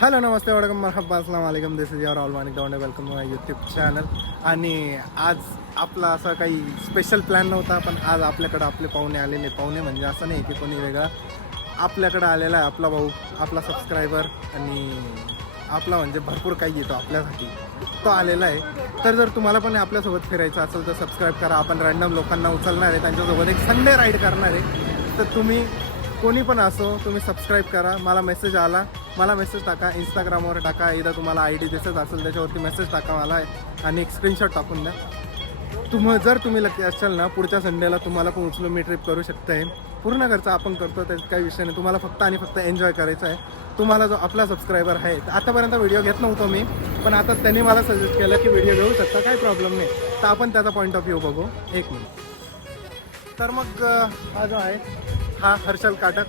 Hello नमस्ते वडकम मरहबा अस्सलाम वालेकुम दिस इज युअर ऑल मानिक डाउन welcome to my YouTube channel. आणि आज आपला असा काही स्पेशल प्लॅन नव्हता, पण आज आपल्याकडं आपले पाहुणे आलेले. पाहुणे म्हणजे असं नाही की कोणी वेगळा, आपल्याकडं आलेला आहे आपला भाऊ, आपला सबस्क्रायबर. आणि आपला म्हणजे भरपूर काही येतो आपल्यासाठी, तो आलेला आहे. तर जर तुम्हाला पण आपल्यासोबत फिरायचं असेल तर सबस्क्राईब करा. आपण रॅन्डम लोकांना उचलणार आहे, त्यांच्यासोबत एक संडे राईड करणार आहे. तर तुम्ही कोणी पण असो, तुम्ही सबस्क्राईब करा. मला मेसेज आला, मला मेसेज टाका, इंस्टाग्रामवर टाका, एकदा तुम्हाला आय डी दिसत असेल त्याच्यावरती मेसेज टाका मला, आणि एक स्क्रीनशॉट टाकून द्या. जर तुम्ही लकी असाल ना, पुढच्या संडेला तुम्हाला पण उचलून मी ट्रिप करू शकते. पूर्ण खर्च आपण करतो, त्यात काही विषय नाही. तुम्हाला फक्त आणि फक्त एन्जॉय करायचं आहे. तुम्हाला जो आपला सबस्क्रायबर आहे, आतापर्यंत व्हिडिओ घेत नव्हतो मी, पण आता त्यांनी मला सजेस्ट केलं की व्हिडिओ घेऊ शकता, काही प्रॉब्लेम नाही. तर आपण त्याचा पॉईंट ऑफ व्ह्यू बघू. एक मिनिट. तर मग हा जो आहे हा हर्षल काटक.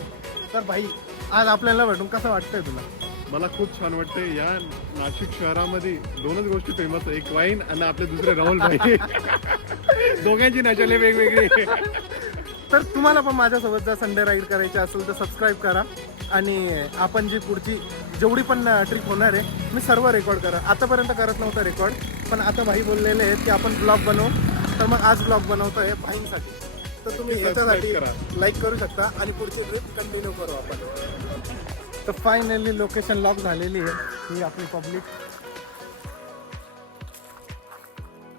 तर भाई, आज आपल्याला भेटून कसं वाटतंय तुला? मला खूप छान वाटतंय. या नाशिक शहरामध्ये दोनच गोष्टी फेमस आहे, एक वाईन आणि आपले दुसरे राहुल भाई. दोघांची नशले वेगवेगळी. तर तुम्हाला पण माझ्यासोबत जर संडे राईड करायची असेल तर सबस्क्राईब करा. आणि आपण जी पुढची जेवढी पण ट्रिप होणार आहे, मी सर्व रेकॉर्ड करा. आतापर्यंत करत नव्हतं रेकॉर्ड, पण आता भाई बोललेले आहेत की आपण ब्लॉग बनवू. तर मग आज ब्लॉग बनवतो आहे भाईंसाठी. तर तुम्ही याच्यासाठी लाईक करू शकता आणि पुढची ट्रिप कंटिन्यू करू आपण. तर फायनली लोकेशन लॉक झालेली आहे. ही आपली पब्लिक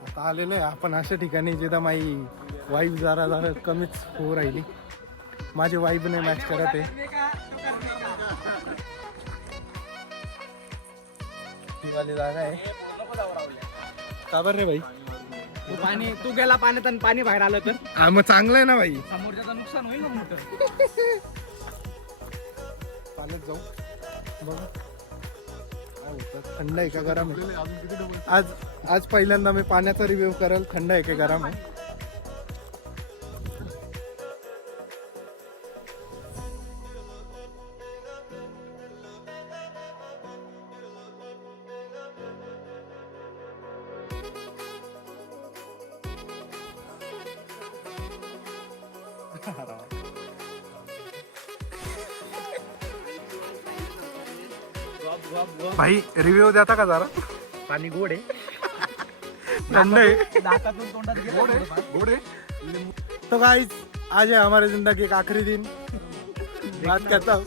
आता आलेलो आहे आपण अशा ठिकाणी जिथं माझी वाईफ जरा कमीच होऊ राहिली. माझी वाईफने मॅच करत आहे. ही वाली जागा आहे. का बरं रे भाई? पाणी तू गेला पाण्यात आणि पाणी बाहेर आलं तर हा मग चांगलं आहे ना भाई, समोरच्याचं नुकसान होईल ना मोठं. चालत जाऊ बघ काय होतं. थंड आहे का गरम आहे? आज पहिल्यांदा मी पाण्याचा रिव्ह्यू करेल. थंड आहे का गरम आहे? भाई रिव्ह्यू देता का जरा? पाणी गोड आहे, थंड आहे. दातातून तोंडात गेलं. घोड़े तो गाइस, आज है हमारे जिंदगी का आखिरी दिन. बात करता हूँ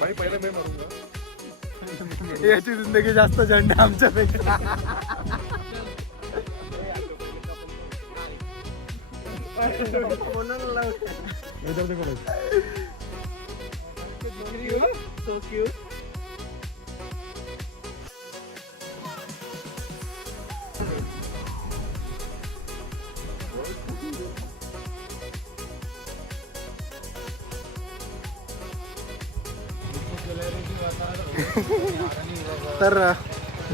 भाई पहिला मी मारूंगा. याची जिंदगी जास्त झंड आहे आमच्यापेक्षा. So cute. तर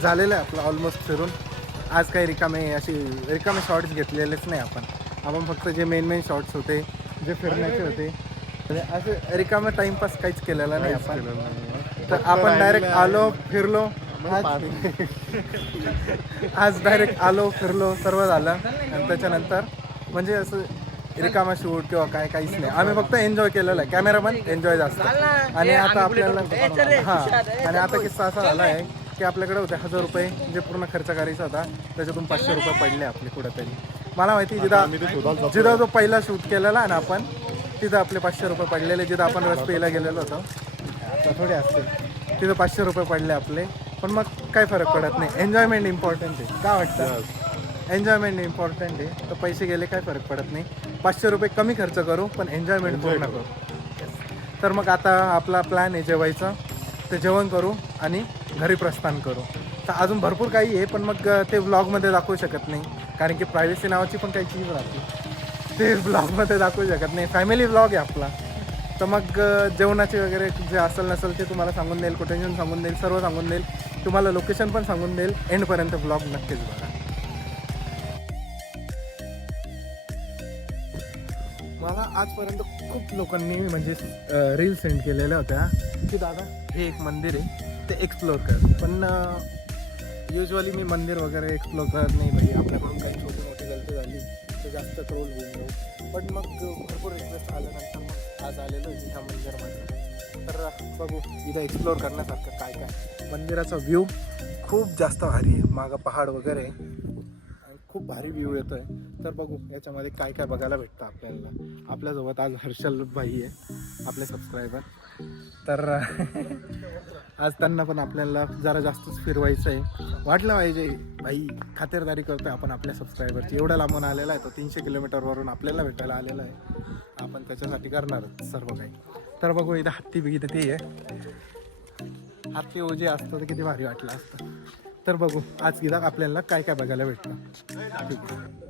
झालेलं आहे आपलं ऑलमोस्ट फिरून. आज काही रिकामे शॉर्ट्स घेतलेलेच नाही आपण फक्त जे मेन शॉर्ट्स होते, जे फिरण्याचे होते, म्हणजे असे रिकामे टाइमपास काहीच केलेला नाही आपण. तर आपण डायरेक्ट आलो, फिरलो. आज डायरेक्ट आलो, फिरलो, सर्व झालं. आणि त्याच्यानंतर म्हणजे असं रिकामा शूट किंवा काहीच नाही. आम्ही फक्त एन्जॉय केलेलं आहे. कॅमेरामन एन्जॉय जास्त. आणि आता आपल्याला आणि आता किस्सा असा झाला आहे की आपल्याकडे होते 1000 रुपये, जे पूर्ण खर्च करायचा होता. त्याच्यातून 500 रुपये पडले आपले कुठंतरी. मला माहिती जिथं जो पहिला शूट केलेला आहे ना आपण, तिथं आपले 500 रुपये पडलेले. जिथं आपण रस प्यायला गेलेलो होतो, थोडे असतील, तिथं 500 रुपये पडले आपले. पण मग काही फरक पडत नाही. एन्जॉयमेंट इम्पॉर्टंट आहे. काय वाटतं? एन्जॉयमेंट इम्पॉर्टंट आहे. तर पैसे गेले काय फरक पडत नाही. 500 रुपये कमी खर्च करू, पण एन्जॉयमेंट पूर्ण करू. तर मग आता आपला प्लॅन आहे जेवायचा. ते जेवण करू आणि घरी प्रस्थान करू. तर अजून भरपूर काही आहे, पण मग ते व्लॉगमध्ये दाखवू शकत नाही, कारण की प्रायव्हसी नावाची पण काही चीज राहते. ते व्लॉगमध्ये दाखवू शकत नाही. फॅमिली व्लॉग आहे आपला. तर मग जेवणाचे वगैरे जे असेल नसेल ते तुम्हाला सांगून देईल, कोटेशन सांगून देईल, सर्व सांगून देईल. तुम्हाला लोकेशन पण सांगून देईल. एंडपर्यंत व्लॉग नक्कीच बघा. मला आजपर्यंत खूप लोकांनी म्हणजे रील सेंड केलेल्या होत्या की दादा हे एक मंदिर आहे, ते एक्सप्लोर कर. पण युजली मी मंदिर वगैरे एक्सप्लोर करत नाही भाई. आपल्याकडून काही छोटी मोठी गलती झाली तर जास्त ट्रोल होऊन जाऊ. पण मग भरपूर रिक्वेस्ट आल्यानंतर मग आज आलेलो आहे ह्या मंदिरामध्ये. तर तर बघू इथं एक्सप्लोअर करण्यासारखं काय काय. मंदिराचा व्ह्यू खूप जास्त भारी आहे, मागं पहाड वगैरे आहे आणि खूप भारी व्ह्यू येतोय. तर बघू याच्यामध्ये काय काय बघायला भेटतं आपल्याला. आपल्यासोबत आज हर्षल भाई आहे, आपले सबस्क्रायबर. तर आज त्यांना पण आपल्याला जरा जास्तच फिरवायचं आहे. वाटलं पाहिजे भाई खातेरदारी करतोय आपण आपल्या सबस्क्रायबरची. एवढा लांबून आलेला आहे तो, 300 किलोमीटरवरून आपल्याला भेटायला आलेला आहे. आपण त्याच्यासाठी करणारच सर्व काही. तर बघू इथं हत्ती बिगित ते आहे, हत्ती ओझे असतं तर किती भारी वाटलं असतं. तर बघू आज इथं आपल्याला काय काय बघायला भेटतं. ठीक आहे.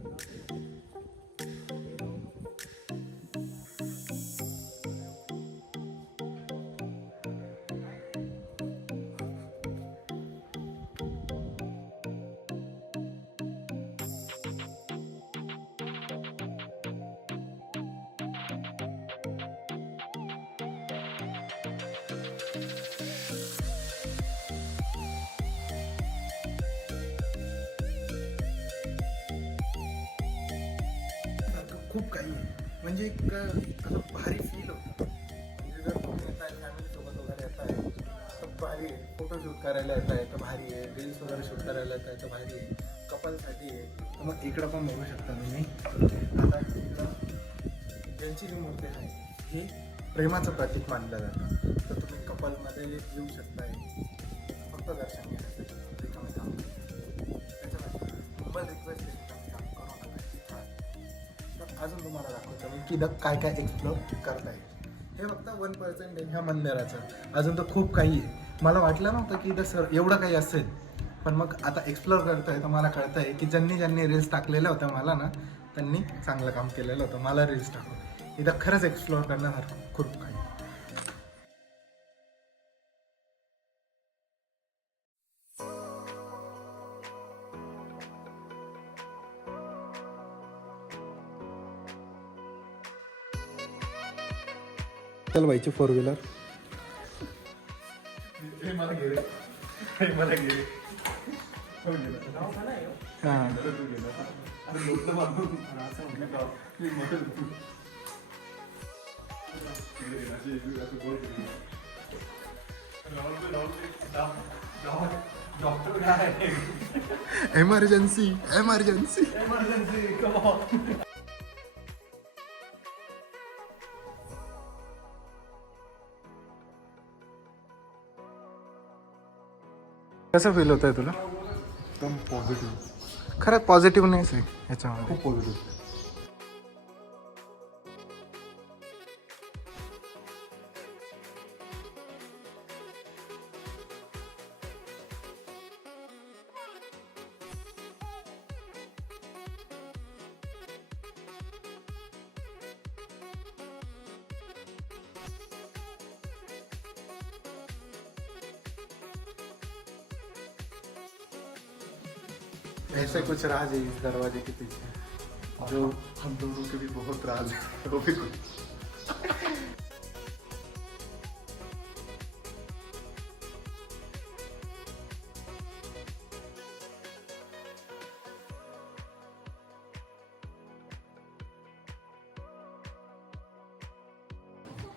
खूप काही म्हणजे एक असं भारी फील होतं. म्हणजे जर तुम्ही येत आहे फॅमिलीसोबत वगैरे येत आहे तर भारी आहे. फोटोशूट करायला येत आहे तर भारी आहे, रील्स वगैरे शूट करायला येत आहे तर भारी आहे, कपलसाठी आहे. तर मग इकडं पण बघू शकता तुम्ही. आता इकडं ज्यांची जी मूर्ती आहे हे प्रेमाचं प्रतीक मानलं जातं. तर तुम्ही कपलमध्ये येऊ शकताय फक्त दर्शन घेण्यासाठी. रिकामे काम त्याच्यासाठी मोबाईल रिक्वेस्ट अजून तुम्हाला दाखवतो मी की काय काय एक्सप्लोर करता येईल. हे फक्त 1% आहे ह्या मंदिराचं, अजून तर खूप काही आहे. मला वाटलं नव्हतं की इथं सर एवढं काही असेल, पण मग आता एक्सप्लोर करतोय तर मला कळतं आहे की ज्यांनी रील्स टाकलेल्या होत्या मला ना, त्यांनी चांगलं काम केलेलं होतं मला रील्स टाकून. इथं खरंच एक्सप्लोर करण्यासारखं खूप काही. चल व्हायची 4 व्हीलर. Emergency emergency. कसं फील होत आहे तुला? एकदम पॉझिटिव्ह, खरंच पॉझिटिव्हनेस आहे ह्याच्यामध्ये. खूप पॉझिटिव्ह. ऐसे कुछ राज है इस दरवाजे के पीछे जो हम दोनों के भी बहुत राज है, वो भी कुछ.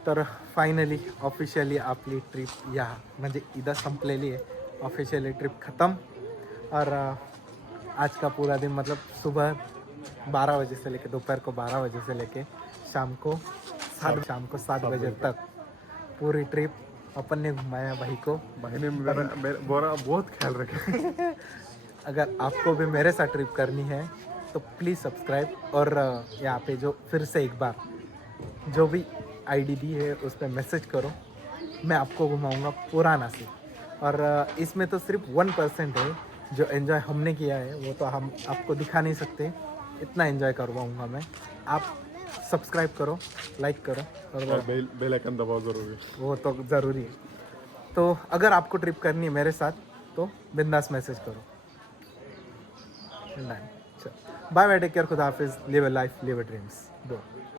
तर फाइनली ऑफिशियली आपली ट्रिप या म्हणजे इधर संपलेली है. ऑफिशियली ट्रिप ख़त्म. और आज का पूरा दिन मतलब सुबह 12 बजे से लेके दोपहर को 12 बजे से लेके शाम को 7 बजे तक पूरी ट्रिप अपन ने घुमाया भाई को. भाई ने मेरा बहुत ख्याल रखा. अगर आपको भी मेरे साथ ट्रिप करनी है तो प्लीज़ सब्सक्राइब. और यहाँ पे जो फिर से एक बार जो भी आईडी दी है उस पर मैसेज करो, मैं आपको घुमाऊंगा पूरा नासिक. और इसमें तो सिर्फ 1% है जो एंजॉय हमने किया है, वो तो हम आपको दिखा नहीं सकते. इतना एंजॉय करवाऊंगा मैं. आप सब्सक्राइब करो, लाइक करो और बेल आइकन दबाओ जरूर. वो तो ज़रूरी है. तो अगर आपको ट्रिप करनी है मेरे साथ तो बिंदास मैसेज करो. बाय बाय, टेक केयर, खुदा हाफिज़. Live a life, live a dreams. Though